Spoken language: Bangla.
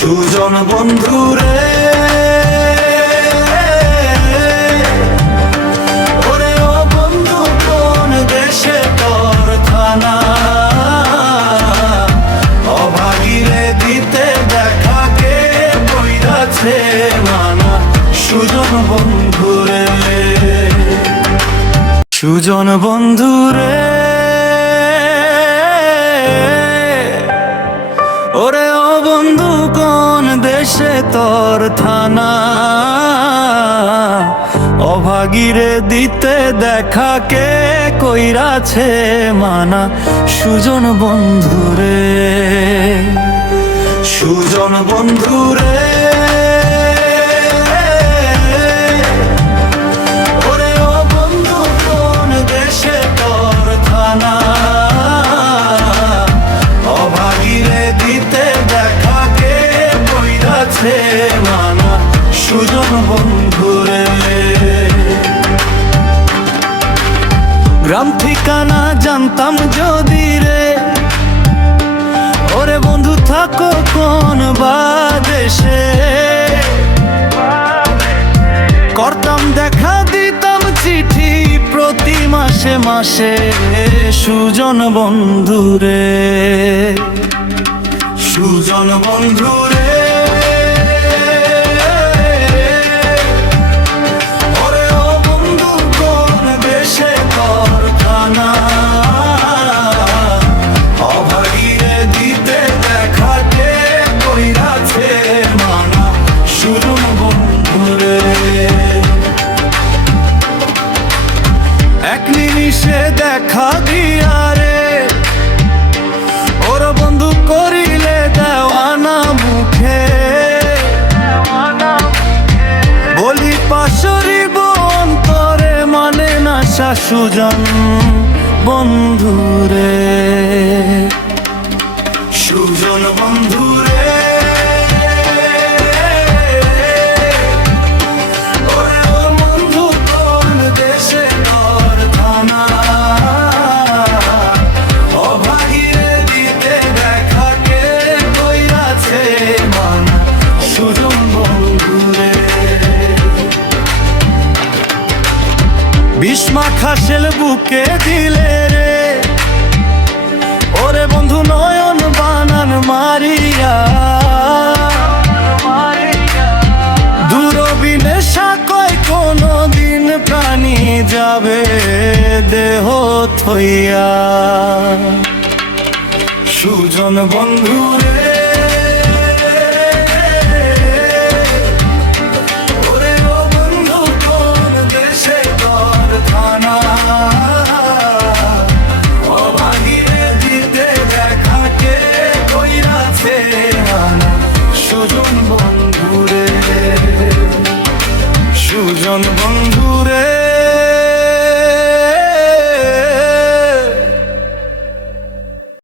সুজন বন্ধুরে ওরে ও বন্ধু কোন দেশে তোর থানা অভাগীরে দিতে দেখা কে কইরাছে মানা সুজন বন্ধুরে সুজন বন্ধুরে ওরে ও বন্ধু কোন দেশে তোর থানা অভাগীরে দিতে দেখা কে কইরাছে মানা সুজন বন্ধুরে সুজন বন্ধুরে ওরে ও বন্ধু কোন দেশে তোর থানা অভাগীরে দিতে দেখা কে কইরাছে মানা সুজন বন্ধুরে গ্রাম ঠিকানা জানতাম যদি রে ওরে বন্ধু থাকো কোন বাদেশে করতাম দেখা দিতাম চিঠি প্রতি মাসে মাসে সুজন বন্ধুরে সুজন বন্ধুরে ওরে ও বন্ধু কোন দেশে তোর থানা অভাগীরে দিতে দেখা কে কইরাছে মানা সুজন বন্ধুরে এক নিমিষে দেখা দিয়া রে ওর বন্ধু করিলে দেওয়ানা মুখে বলি পাশরি বন্তরে মানে না সুজন বন্ধুরে সুজন বন্ধুরে ওরে ও বন্ধু কোন দেশে তোর থানা অভাগীরে দিতে দেখা কে কইরাছে মানা সুজন বন্ধুরে বিস্মা খাসেল বুকে দিলে রে ওরে বন্ধু নয়ন বানান মারিয়া দূরবীনে সাকয় কোনো দিন প্রাণী যাবে দেহ থইয়া সুজন বন্ধুরে ওরে ও বন্ধু কোন দেশে তোর থানা অভাগীরে দিতে দেখা কে কইরাছে মানা সুজন বন্ধুরে সুজন বন্ধুরে